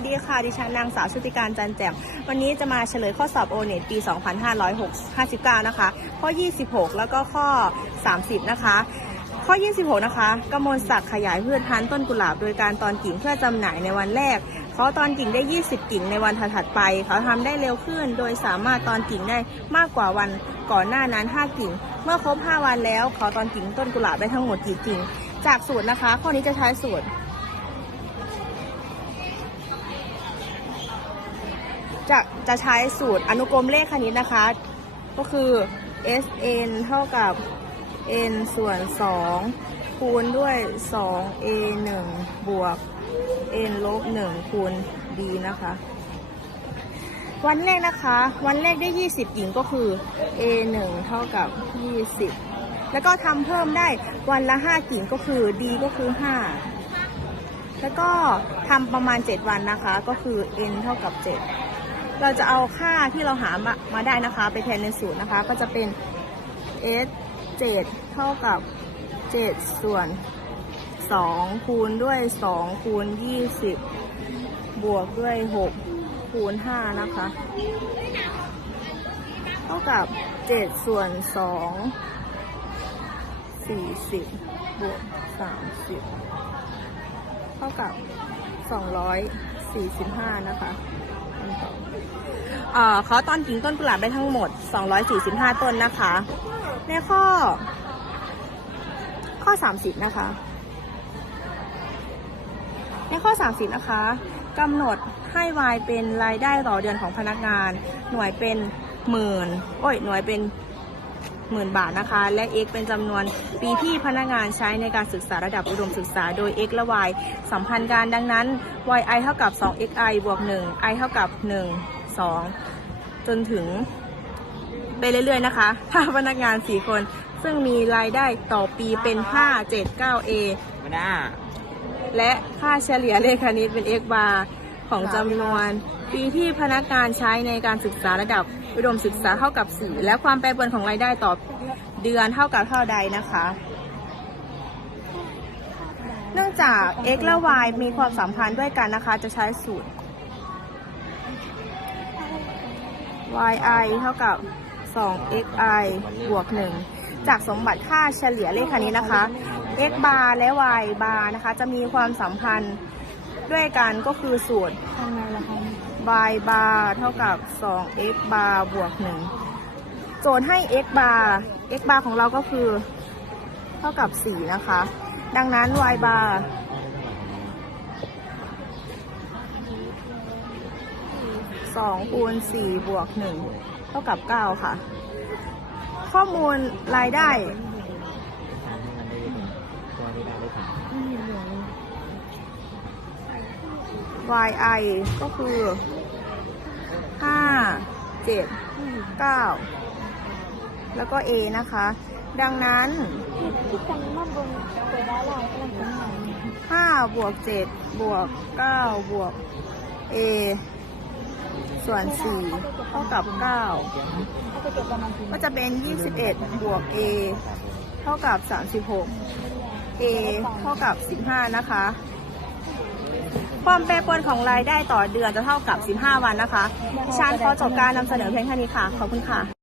สดีค่ะ ดิฉันนางสาวชุติการจันแจ่ม วันนี้จะมาเฉลยข้อสอบโอเน็ตปี 2559 นะคะ ข้อ 26 แล้วก็ข้อ 30 นะคะ ข้อ 26 นะคะกมลศักดิ์ขยายพืชพันธุ์ต้นกุหลาบ โดยการตอนกิ่งเพื่อจำหน่ายในวันแรก เขาตอนกิ่งได้ 20 กิ่งในวันถัดๆไป เขาทำได้เร็วขึ้น โดยสามารถตอนกิ่งได้มากกว่าวันก่อนหน้านั้น 5 กิ่ง เมื่อครบ 5 วันแล้ว เขาตอนกิ่งต้นกุหลาบได้ทั้งหมดกี่กิ่ง จากสูตรนะคะ ข้อนี้จะใช้สูตร จะจะใช้สูตรอนุกรมเลขคณิตนะคะ ก็คือ sn เท่ากับ n ส่วน 2 คูณด้วย 2a 1บวก n ลบ 1 คูณ d นะคะ วันแรกนะคะ วันแรกได้ 20กิ่งก็คือ a 1เท่ากับ 20 แล้วก็ทำเพิ่มได้วันละ 5 กิ่งก็คือ d ก็คือ 5 แล้วก็ทำประมาณ 7 วันนะคะ ก็คือ n เท่ากับ 7 เราจะเอาค่าที่เราหามามาได้นะคะ ไปแทนในสูตรนะคะ ก็จะเป็น s 7เท่ากับ 7 ส่วน 2 คูณด้วย 2 คูณ 20 บวกด้วย 6 คูณ 5 นะคะ เท่ากับ 7 ส่วน 2 40 บวก 30 เท่ากับ 245 นะคะอันต่อ เขาตอนกิ่งต้นกุหลาบได้ทั้งหมด 245 ต้นนะคะ ในข้อ ข้อ 30 นะคะ ในข้อ 30 นะคะกำหนดให้ y เป็นรายได้ต่อเดือนของพนักงาน หน่วยเป็นหมื่นโอ้ยหน่วยเป็นหมื่นบาทนะคะ และ x เป็นจำนวนปีที่พนักงานใช้ในการศึกษาระดับอุดมศึกษา โดย x และ y สัมพันธ์กันดังนั้น yi เท่ากับ 2xi บวก 1 i เท่ากับ 1 2 จนถึงไปเรื่อยๆนะคะ ถ้าพนักงาน 4 คน ซึ่งมีรายได้ต่อปีเป็น 5 7 9 a มาด้าและค่าเฉลี่ยเลขคณิตเป็น x bar ของจำนวน ปีที่พนักงานใช้ในการศึกษาระดับอุดมศึกษาเท่ากับ 4 และความแปรปรวนของรายได้ต่อเดือนเท่ากับเท่าใดนะคะ เนื่องจาก x และ y มีความสัมพันธ์ด้วยกันนะคะ จะใช้สูตร yi เท่ากับ 2xi บวก 1 จากสมบัติค่าเฉลี่ยเลขคณิตนะคะ x bar และ y bar นะคะ จะมีความสัมพันธ์ด้วยกันก็คือสูตรทำไงล่ะคะ y bar เท่ากับ 2x bar บวก 1 โจทย์ให้ x bar x bar ของเราก็คือ เท่ากับ 4 นะคะ ดังนั้น y bar 2คูณ4บวก1เท่ากับ 9 ค่ะ ข้อมูลรายได้ทำให้มันได้ถึงตัวที่ได้ได้ถึงไม่มีเหลือก็คือ5 7 9แล้วก็ a นะคะ ดังนั้นที่ที่จังมาบนเปิดได้ายกำลังจะหาย5บวก7บวก9บวก a ส่วน4เท่ากับ9ก็บประมาณกี่ก็จะเป็น 21 บวก a เท่ากับ 36 a เท่ากับ 15 นะคะ ความแปรปรวนของรายได้ต่อเดือนจะเท่ากับ 15 วันนะคะดิฉันขอจบการนำเสนอเพียงเท่านี้ค่ะ ขอบคุณค่ะ